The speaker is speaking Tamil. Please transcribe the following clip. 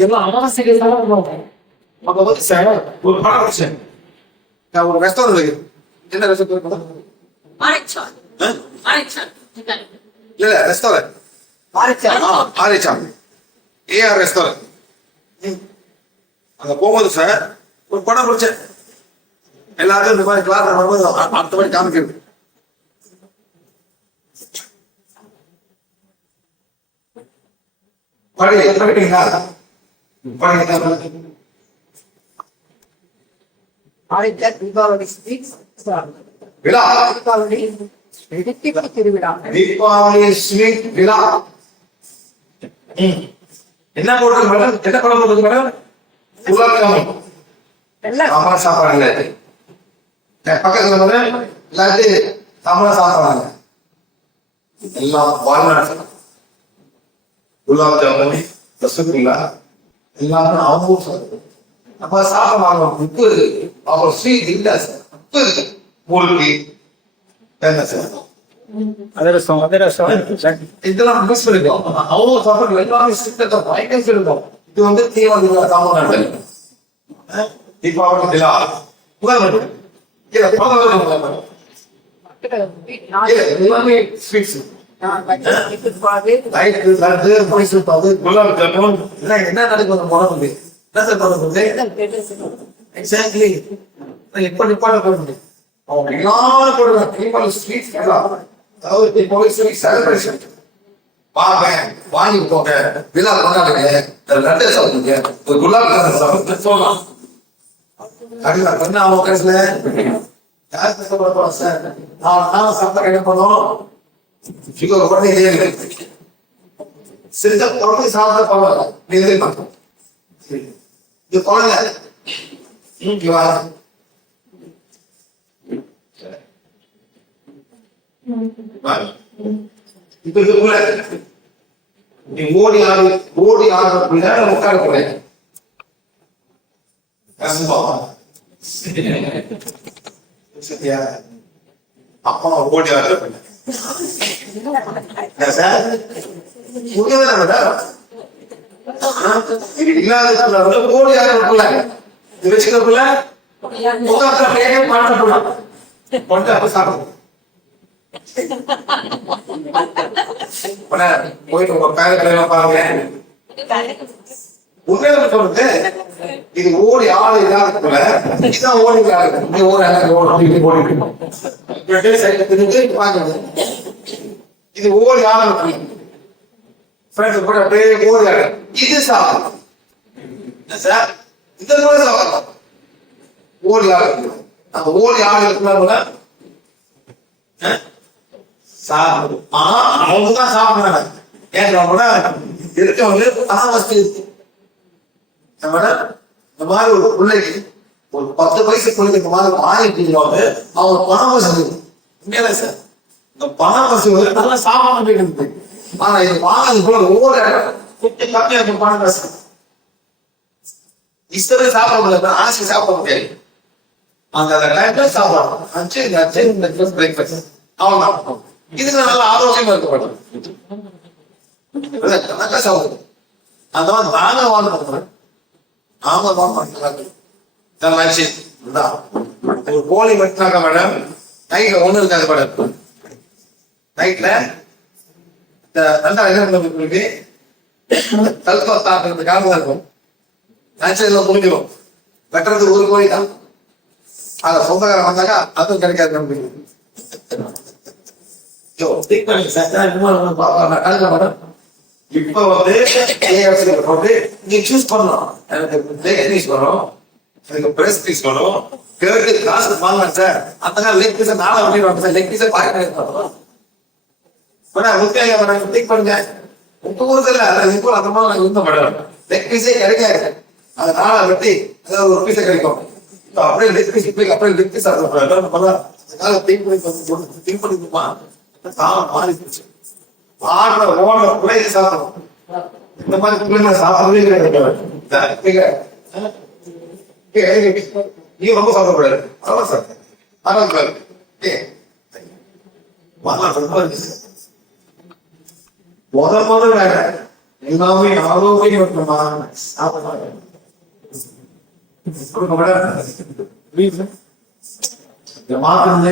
இதெல்லாம் அமாவாசைக்கு அப்ப வந்து சார் ஒரு படம் வச்சேன். நான் ஒரு ரெஸ்டாரண்ட் வைக்கிறேன். என்ன ரெஸ்டாரண்ட்? இல்ல ரெஸ்டாரண்ட் ஆரிச்சான் ஏஆர் ரெஸ்டாரண்ட். அங்க போகும்போது சார் ஒரு படம் பிடிச்சேன். எல்லாரும் இந்த மாதிரி கிளாஸ் வரும்போது அடுத்த மாதிரி காமிக்கிறது. என்ன போடுறது மேடம்? என்ன படம் போடுறது மேடம்? சாப்பாடு பக்கத்துல வந்து எல்லாத்தையும் தமிழா சாப்பிடுறாங்க. எல்லாம் வாழ்நாள் குலாப் ஜாமுன் ரசகுல்லா எல்லாரும் அவங்க நம்ம சாப்பிடுவாங்க. உப்பு அவங்க ஸ்வீட் இல்ல சார், உப்பு இருக்கு. மூலிகை என்ன சார் இதெல்லாம் மிஸ் பண்ணிருக்கோம். அவங்க சாப்பிடுறது எல்லாமே சித்தத்தை பயங்கர சொல்லிருக்கோம். இது வந்து தீவிர தமிழ்நாடு தீபாவளி விழா எல்லாமே ஸ்வீட்ஸ் என்ன நடக்கும் போனது என்ன சார் பண்ணுறது எக்ஸாக்ட்லி எப்ப நிப்பாட போறது அவங்க எல்லாரும் போடுறாங்க. தீபாவளி ஸ்வீட்ஸ் அதாவது தீபாவளி ஸ்வீட் செலிப்ரேஷன் வாங்க வாங்கி போங்க, விழா கொண்டாடுங்க, லட்டு சாப்பிடுங்க, ஒரு குலாப் ஜாமுன் சாப்பிட்டு சொல்லலாம். அவங்க கடைசியில யார் கஷ்டப்பட போறோம் சார்? நான் சாப்பிட்டா என்ன பண்ணுவோம்? குழந்தை சிறிய குழந்தை சாப்பிட போவாங்க. இது குழந்தை இப்ப இதுக்குள்ள நீ ஓடி ஆடுறதுக்குள்ள உட்கார போறேன். அப்பா ஓடி ஆடுற இல்லாத ஓடி ஆடுறதுக்குள்ள இது வச்சுக்கிறதுக்குள்ள சாப்பிடும். போயிட்டு உங்க பேர பாருங்க. உண்மையில சொல்றது இது ஓடி ஆளு இல்லாததுக்குள்ள இதுதான் ஓடி இது ஓடி ஆளு அப்படியே ஓடி ஆடு. இது சாப்பிடும் சார், இந்த சாப்பிடலாம். ஓடி ஆடு அந்த ஓடி ஆடு இருக்குன்னா சாப்பிடும். ஆனா அவங்கதான் சாப்பிடுறாங்க. ஏன்னா இருக்கவங்க பணவசதி இருக்கு. இந்த மாதிரி ஒரு பிள்ளைக்கு ஒரு 10 வயசு பிள்ளைக்கு இந்த மாதிரி வாங்கிட்டு அவங்க பண வசதி உண்மையில சார் இந்த பண வசதி நல்லா சாப்பாடு போயிட்டு. ஆனா இது வாங்க போல ஒவ்வொரு கொஞ்சம் கம்மியா இருக்கும் பண வசதி. இஷ்டத்துக்கு சாப்பிட முடியாது, ஆசை சாப்பிட முடியாது. அந்த டைம்ல சாப்பிடலாம். பிரேக்ஃபாஸ்ட் அவ்வளவுதான். இதுக்கு நல்லா ஆரோக்கியமா இருக்க நல்லா சாப்பிடுது. அந்த மாதிரி நாங்க வாங்க ஒரு கோழி வெட்டினாக்க மேடம் நைட்ல ஒண்ணு இருக்காது மேடம். நைட்ல நல்லா என்ன தல்பா தாக்குறதுக்காக இருக்கும். நேச்சுரலா முடிஞ்சிடும். வெட்டுறதுக்கு ஒரு கோழி தான். அத சொந்தக்காரன் வந்தாக்கா அதுவும் கிடைக்காது நமக்கு. இப்ப வந்து நீ சூஸ் பண்ணலாம். எனக்கு லெக் பீஸ் வரும், எனக்கு பிரஸ்ட் பீஸ் வரும். கேட்டு காசு வாங்கலாம் சார். அந்த லெக் பீஸை நாளை பண்ணிடுவாங்க சார். லெக் பீஸை பார்க்க திங்க் பண்ணுங்க. உங்க ஊருக்குல அந்த மாதிரி நாங்கள் இருந்த மாட்டோம். லெக் பீஸே கிடைக்காது. அதை நாளை வெட்டி அதாவது ஒரு பீஸை கிடைக்கும். அப்படியே லெக் பீஸ் அப்படியே லெக் பீஸ் திங்க் பண்ணிக்குமா மாறி போச்சு. ஆடுற ஓடுற குறைய சாப்பிடும். இந்த மாதிரி பிள்ளைங்க சாப்பிடவே கிடையாது. நீங்க ரொம்ப சாப்பிடக்கூடாது. அதான் சார் அதான் முதல் வேற எல்லாமே ஆரோக்கியமான சாப்பாடு கொடுக்க மாட்டாங்க. வீட்டுல இந்த மாதம்